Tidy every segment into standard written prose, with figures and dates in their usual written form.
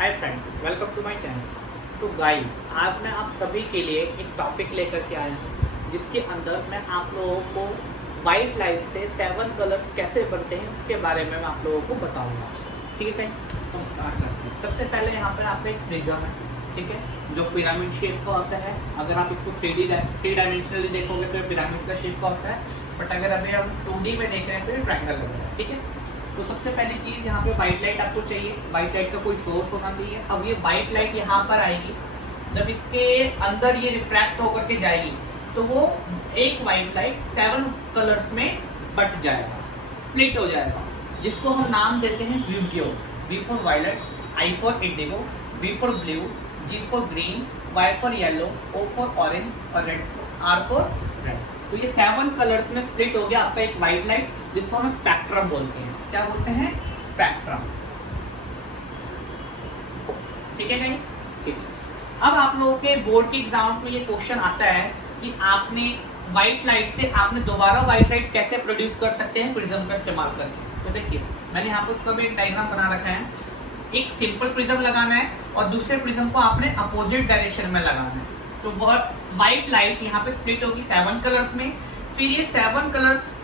Hi friends, welcome to my channel. So guys, आज मैं आप सभी के लिए एक टॉपिक लेकर के आया हूँ जिसके अंदर मैं आप लोगों को वाइट लाइट से 7 कलर्स कैसे बनते हैं उसके बारे में मैं आप लोगों को बताऊंगा। ठीक है फ्रेंड्स, तो स्टार्ट करते हैं। सबसे पहले यहाँ पर आपका एक प्रिज्म है, ठीक है, जो पिरामिड शेप का होता है। अगर आप इसको थ्री डायमेंशनली देखोगे तो पिरामिड का शेप का होता है, बट अगर अभी हम 2D में देख रहे हैं तो ये ट्रायंगल लग रहा है। ठीक है, तो सबसे पहली चीज़ यहाँ पे वाइट लाइट आपको चाहिए। वाइट लाइट का कोई सोर्स होना चाहिए। अब ये वाइट लाइट यहाँ पर आएगी, जब इसके अंदर ये रिफ्रैक्ट होकर के जाएगी तो वो एक वाइट लाइट 7 कलर्स में बट जाएगा, स्प्लिट हो जाएगा, जिसको हम नाम देते हैं विवग्यो। V for violet, I for indigo, B for blue, G for green, Y for yellow, O for orange और R फॉर रेड। तो ये 7 कलर्स में स्प्लिट हो गया आपका एक वाइट लाइट, जिसको हम स्पेक्ट्रम बोलते हैं। क्या बोलते हैं? स्पेक्ट्रम। ठीक है गाइस, ठीक है। अब आप लोगों के बोर्ड के एग्जाम्स में ये क्वेश्चन आता है कि आपने व्हाइट लाइट से आपने दोबारा व्हाइट लाइट कैसे प्रोड्यूस कर सकते हैं प्रिज्म का इस्तेमाल करके। तो देखिए, मैंने यहाँ पर उसका भी एक डायग्राम बना रखा है। एक सिंपल प्रिज्म लगाना है और दूसरे प्रिज्म को आपने अपोजिट डायरेक्शन में लगाना है। तो वह व्हाइट लाइट यहाँ पे स्प्लिट होगी 7 कलर्स में, फिर ये 7 कलर्स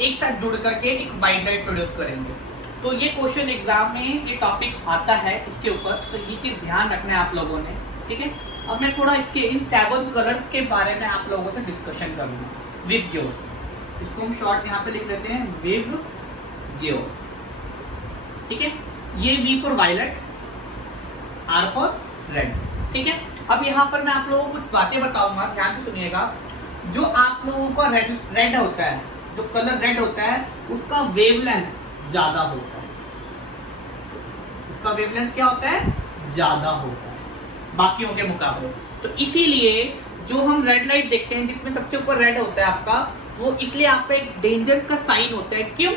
एक साथ जुड़ करके एक व्हाइट लाइट प्रोड्यूस करेंगे। तो ये क्वेश्चन एग्जाम में ये टॉपिक आता है इसके ऊपर, तो ये चीज ध्यान रखना है आप लोगों ने। ठीक है, अब मैं थोड़ा इसके इन 7 कलर्स के बारे में आप लोगों से डिस्कशन करूंगा। विवग्यो, इसको हम शॉर्ट यहाँ पे लिख लेते हैं विवग्यो। ठीक है, ये V for violet, R for red. ठीक है, अब यहाँ पर मैं आप लोगों को कुछ बातें बताऊंगा, ध्यान से सुनिएगा। जो आप लोगों का रेड होता है, जो कलर रेड होता है, उसका वेवलेंथ ज्यादा होता है। उसका वेवलेंथ क्या होता है? ज्यादा होता है बाकियों के मुकाबले। तो इसीलिए जो हम रेड लाइट देखते हैं जिसमें सबसे ऊपर रेड होता है आपका, वो इसलिए आपका एक डेंजर का साइन होता है। क्यों?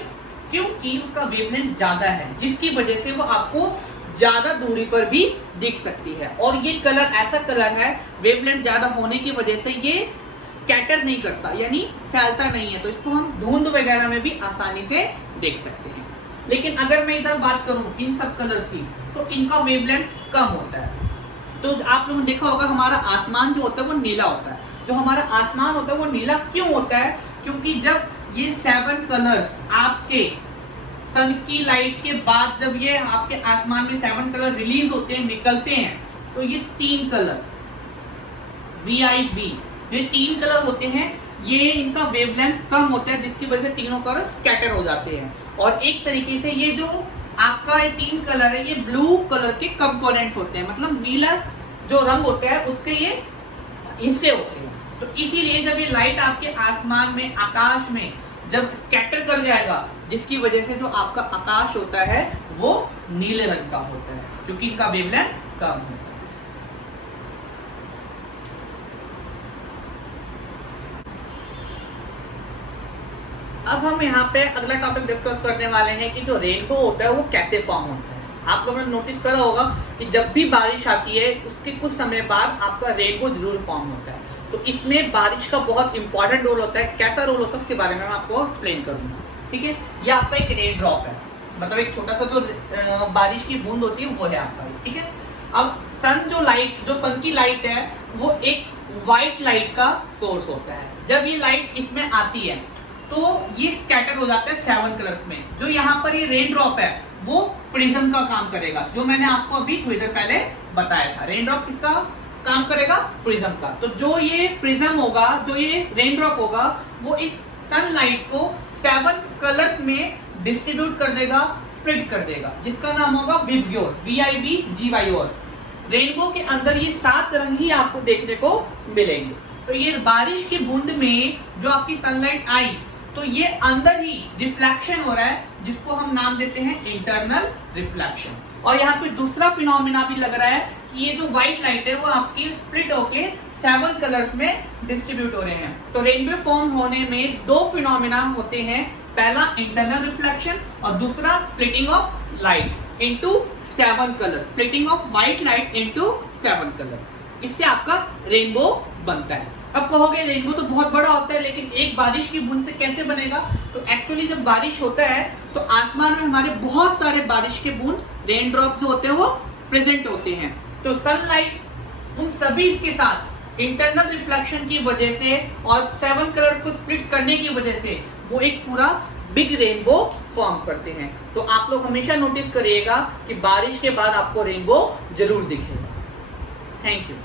क्योंकि उसका वेवलेंथ ज्यादा है, जिसकी वजह से वो आपको ज्यादा दूरी पर भी दिख सकती है। और ये कलर ऐसा कलर है, वेवलेंथ ज्यादा होने की वजह से ये स्कैटर नहीं करता, यानी फैलता नहीं है। तो इसको हम धुंध वगैरह में भी आसानी से देख सकते हैं। लेकिन अगर मैं इधर बात करूं इन सब कलर्स की, तो इनका वेवलेंथ कम होता है। तो आप लोगों ने देखा होगा हमारा आसमान जो होता है वो नीला होता है। जो हमारा आसमान होता है वो नीला क्यों होता है? क्योंकि जब ये 7 कलर्स आपके सन की लाइट के बाद जब ये आपके आसमान में 7 कलर रिलीज होते हैं, निकलते हैं, तो ये 3 कलर VIB, ये 3 कलर होते हैं, ये इनका वेवलेंथ कम होता है, जिसकी वजह से तीनों कलर स्कैटर हो जाते हैं। और एक तरीके से ये जो आपका ये 3 कलर है, ये ब्लू कलर के कंपोनेंट्स होते हैं, मतलब नीला जो रंग होता है उसके ये हिस्से होते हैं। तो इसीलिए जब ये लाइट आपके आसमान में, आकाश में जब स्कैटर कर जाएगा, जिसकी वजह से जो आपका आकाश होता है वो नीले रंग का होता है, क्योंकि इनका वेवलेंथ कम होता है। अब हम यहाँ पे अगला टॉपिक डिस्कस करने वाले हैं कि जो रेनबो होता है वो कैसे फॉर्म होता है। आप लोगों ने नोटिस करा होगा कि जब भी बारिश आती है उसके कुछ समय बाद आपका रेनबो जरूर फॉर्म होता है। तो इसमें बारिश का बहुत इंपॉर्टेंट रोल होता है। कैसा रोल होता है उसके बारे में मैं आपको एक्सप्लेन करूंगा। ठीक है, ये आपका एक रेन ड्रॉप है, मतलब एक छोटा सा जो बारिश की बूंद होती है वो है आपका। ठीक है, अब जो सन की लाइट है वो एक व्हाइट लाइट का सोर्स होता है। जब ये लाइट इसमें आती है तो ये स्कैटर हो जाता है 7 कलर्स में। जो यहाँ पर ये रेन ड्रॉप है वो प्रिज्म का काम करेगा, जो मैंने आपको अभी थोड़ी देर पहले बताया था। रेन ड्रॉप किसका काम करेगा? प्रिज्म का। तो जो ये प्रिज्म होगा, जो ये रेन ड्रॉप होगा, वो इस सनलाइट को 7 कलर्स में डिस्ट्रीब्यूट कर देगा, स्प्लिट कर देगा, जिसका नाम होगा विवग्यो, VIVGYO। रेनबो के अंदर ये 7 रंग ही आपको देखने को मिलेंगे। तो ये बारिश की बूंद में जो आपकी सनलाइट आई, तो ये अंदर ही रिफ्लेक्शन हो रहा है, जिसको हम नाम देते हैं इंटरनल रिफ्लेक्शन। और यहाँ पे दूसरा फिनोमिना भी लग रहा है कि ये जो व्हाइट लाइट है वो आपकी स्प्लिट होके 7 कलर्स में डिस्ट्रीब्यूट हो रहे हैं। तो रेनबो फॉर्म होने में 2 फिनोमिना होते हैं, पहला इंटरनल रिफ्लेक्शन और दूसरा splitting of light into 7 colours, splitting of white light into 7 colours. इससे आपका रेनबो बनता है। अब कहोगे रेनबो तो बहुत बड़ा होता है, लेकिन एक बारिश की बूंद से कैसे बनेगा? तो एक्चुअली जब बारिश होता है तो आसमान में हमारे बहुत सारे बारिश के बूंद, रेन ड्रॉप जो होते हैं वो प्रेजेंट होते हैं। तो सनलाइट उन सभी के साथ इंटरनल रिफ्लेक्शन की वजह से और 7 कलर्स को स्प्लिट करने की वजह से वो एक पूरा बिग रेनबो फॉर्म करते हैं। तो आप लोग हमेशा नोटिस करिएगा कि बारिश के बाद आपको रेनबो जरूर दिखेगा। Thank you.